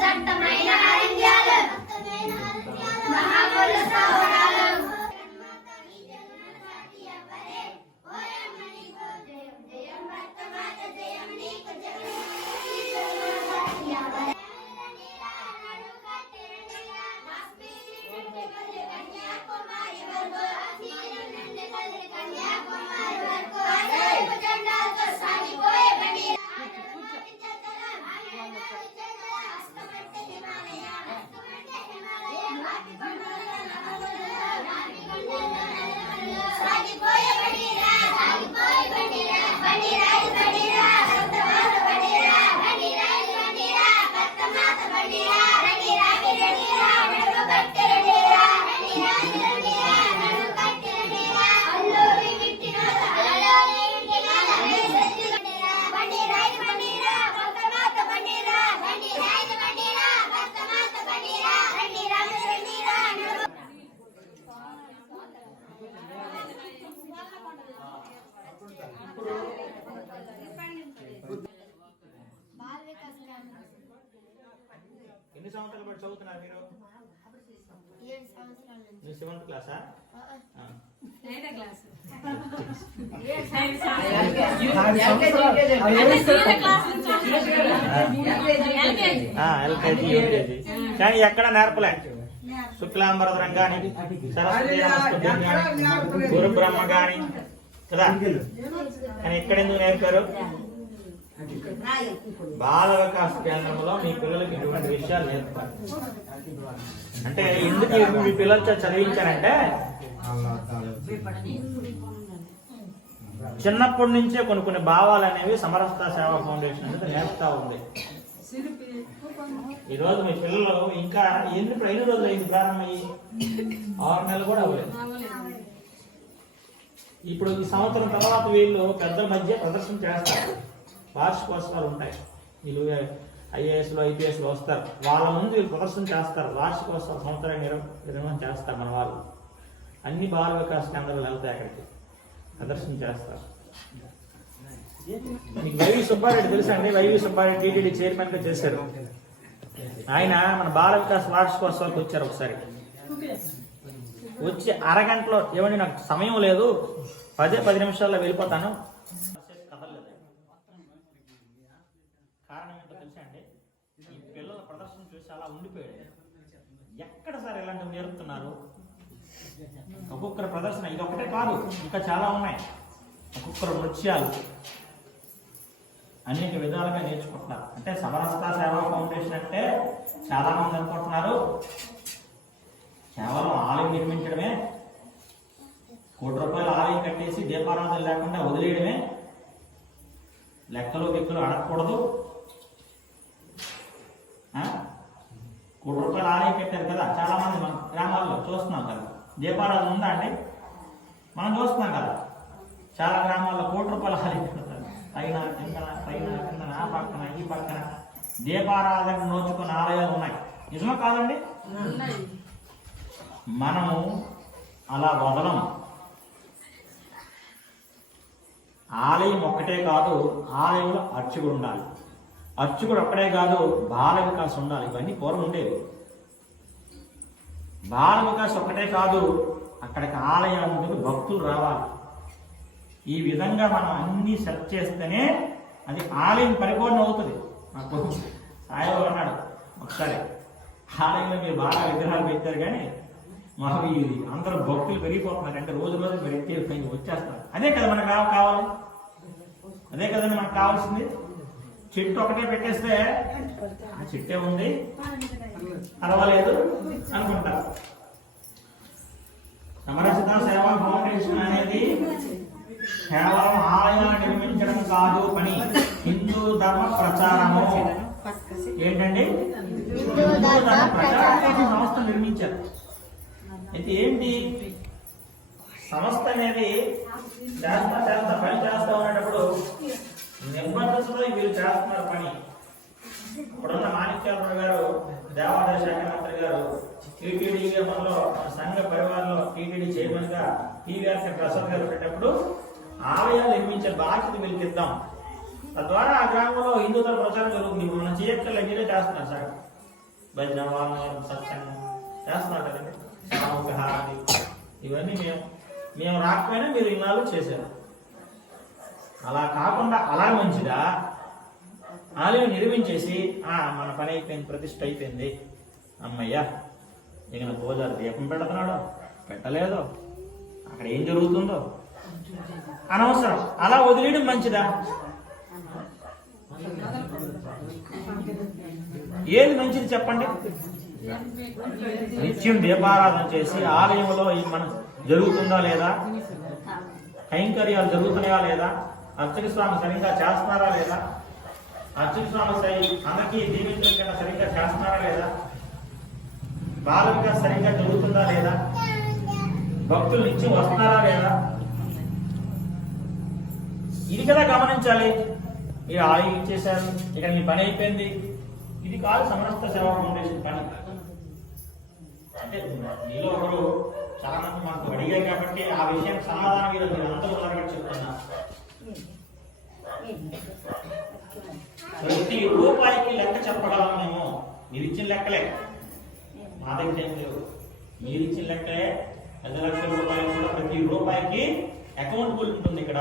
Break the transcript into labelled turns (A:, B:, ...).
A: దట్టమైన అరణ్యాలు మహాములు సౌరాలు
B: సంవత్సరాలు బట్టి చదువుతున్నారు మీరు
A: ఏడు సంవత్సరాల నుంచి
B: మీరు సెవెంత్ క్లాసా ఎల్కేజీ యూకేజీ కానీ ఎక్కడ నేర్పలే శుక్లాంబరధరం గాని సరస్వతి నమస్కృతం గాని గురు బ్రహ్మ గాని కదా కానీ ఎక్కడ ఎందుకు నేర్పారు బాల వికాస కేంద్రంలో మీ పిల్లలకి ఇటువంటి విషయాలు నేర్పాలి. అంటే ఎందుకు మీ పిల్లలతో చదివించారంటే చిన్నప్పటి నుంచే కొన్ని కొన్ని భావాలు అనేవి సమరస్త సేవా ఫౌండేషన్ అనేది నేర్పుతా ఉంది. ఈ రోజు మీ పిల్లలు ఇంకా ఎన్ని ఎన్ని రోజులు అయింది ప్రారంభమయ్యి ఆరు నెలలు కూడా అవ్వలేదు. ఇప్పుడు ఈ సంవత్సరం తర్వాత వీళ్ళు పెద్దల మధ్య ప్రదర్శన చేస్తారు. వార్షికోత్సవాలు ఉంటాయి. వీళ్ళు ఐఏఎస్లో ఐపీఎస్లో వస్తారు. వాళ్ళ ముందు వీళ్ళు ప్రదర్శన చేస్తారు. వార్షికోత్సవ సంవత్సరం నిర్వ- నిర్వహణ చేస్తారు మన వాళ్ళు. అన్ని బాల వికాస కేంద్రాలు వెళ్తాయి అక్కడికి. ప్రదర్శన చేస్తారు. మీకు వైవి సుబ్బారెడ్డి తెలుసా అండి? వైవి సుబ్బారెడ్డి టీటీడీ చైర్మన్గా చేశారు. ఆయన మన బాల వికాస్ వార్షికోత్సవాలకు వచ్చారు ఒకసారి. వచ్చి అరగంటలో ఏమండి నాకు సమయం లేదు. పదే పది నిమిషాల్లో వెళ్ళిపోతాను కదలలేదు. కారణం ఏంటో తెలుసా అండి ఈ పిల్లల ప్రదర్శన చూసి అలా ఉండిపోయాడు. ఎక్కడ సార్ ఇలాంటివి నేర్పుతున్నారు? ఒక్కొక్కరి ప్రదర్శన ఇది ఒకటే కాదు ఇంకా చాలా ఉన్నాయి. ఒక్కొక్కరు నృత్యాలు అనేక విధాలుగా నేర్చుకుంటున్నారు. అంటే సమరస్త సేవా ఫౌండేషన్ అంటే చాలా మంది అనుకుంటున్నారు కేవలం ఆలయం నిర్మించడమే. కోటి రూపాయలు ఆలయం కట్టేసి దీపారాధన లేకుండా వదిలేయడమే. లెక్కలు లెక్కలు అడగకూడదు ఆ? కోటి రూపాయలు ఆలయం కట్టారు కదా చాలా మంది మన గ్రామాల్లో చూస్తున్నాం కదా దీపారాధన ఉందా అండి? మనం చూస్తున్నాం కదా. చాలా గ్రామాల్లో కోటి రూపాయల ఆలయం పైన కిందన పైన కిందన ఆ పక్కన ఈ పక్కన. దీపారాధన నోచుకున్న ఆలయాలు ఉన్నాయి. నిజమే కాదండి? మనము అలా వదలం. ఆలయం ఒక్కటే కాదు ఆలయంలో అర్చకుడు ఉండాలి. అర్చకుడు ఒక్కడే కాదు బాల వికాసం ఉండాలి. ఇవన్నీ పూర్వం ఉండేవి. బాల ఒక్కటే కాదు అక్కడికి ఆలయానికి భక్తులు రావాలి. ఈ విధంగా మనం అన్నీ సెట్ చేస్తేనే అది ఆలయం పరిపూర్ణ అవుతుంది. నాకు సాయిబాబు అన్నాడు ఒకసారి ఆలయంలో మీరు బాగా విగ్రహాలు పెట్టారు కానీ మాకు ఇది అందరూ భక్తులు పెరిగిపోతున్నారు. అంటే రోజు రోజు మీరు వచ్చేస్తారు అదే కదా మనకు కావాలి. అదే కదండి మనకు కావాల్సింది. చెట్టు ఒకటే పెట్టేస్తే ఆ చెట్టే ఉంది. పర్వాలేదు అనుకుంటారు సమరసిత సేవా ఫౌండేషన్ అనేది కేవలం ఆలయాలు నిర్మించడం కాదు పని హిందూ ధర్మ ప్రచారము. ఏంటండి? హిందూ ధర్మ ప్రచారం సంస్థ నిర్మించారు. అయితే ఏంటి? సంస్థ అనేది చేస్తా చేస్తా పని చేస్తా ఉన్నప్పుడు నిబద్ధతలో వీళ్ళు చేస్తున్నారు పని. ఇప్పుడున్న మాణిక్యాలరావు గారు దేవాదాయ శాఖ మంత్రి గారు టీటీడీ మనలో సంఘ పరివారంలో టీటీడీ చైర్మన్గా టీవీఆర్ ప్రసాద్ గారు పెట్టేటప్పుడు ఆలయాలు నిర్మించే బాధ్యత వీళ్ళకిద్దాం తద్వారా ఆ గ్రామంలో హిందూతల ప్రచారం జరుగుతుంది. మనం చేయక్కర్లేదు మీరే చేస్తున్నారు సార్. భజన వామనం సత్సంగం చేస్తున్నారు కదండి. ఇవన్నీ మేము మేము రాకపోయినా మీరు ఇన్నాళ్ళు చేశారు. అలా కాకుండా అలా మంచిదా ఆలయం నిర్మించేసి ఆ మన పని అయిపోయింది ప్రతిష్ట అయిపోయింది. అమ్మయ్యా ఇక నా దీపం పెడుతున్నాడో. పెట్టలేదో. అక్కడ ఏం జరుగుతుందో? అనవసరం. అలా వదిలేయడం మంచిదా? ఏది మంచిది చెప్పండి? నిత్యం దీపారాధన చేసి ఆలయంలో మనం మన జరుగుతుందా లేదా? కైంకర్యాలు జరుగుతున్నాయా లేదా? అర్చక స్వామి సరిగ్గా చేస్తున్నారా లేదా? అర్చక స్వామి సరి అందరికీ దీవించడం కన్నా సరిగ్గా చేస్తున్నారా లేదా? బాలవిగా సరిగ్గా జరుగుతుందా లేదా? భక్తులు నిత్యం వస్తున్నారా లేదా? ఇది కదా గమనించాలి. మీరు ఆలయం ఇచ్చేశారు ఇక్కడ మీ పని అయిపోయింది. ఇది కాదు సమస్త సేవా ఫౌండేషన్ పని. అంటే మీలో ఒకరు చాలా మంది మనకు అడిగారు కాబట్టి ఆ విషయం సమాధానం మీరు మీరు చెప్తున్నా. ప్రతి రూపాయికి లెక్క చెప్పగలం మేము. మీరు ఇచ్చిన లెక్కలే. మా దగ్గర ఏం లేవు. మీరు ఇచ్చిన లెక్కలే. పది లక్షల రూపాయలు కూడా ప్రతి రూపాయికి అకౌంటబుల్ ఉంటుంది ఇక్కడ.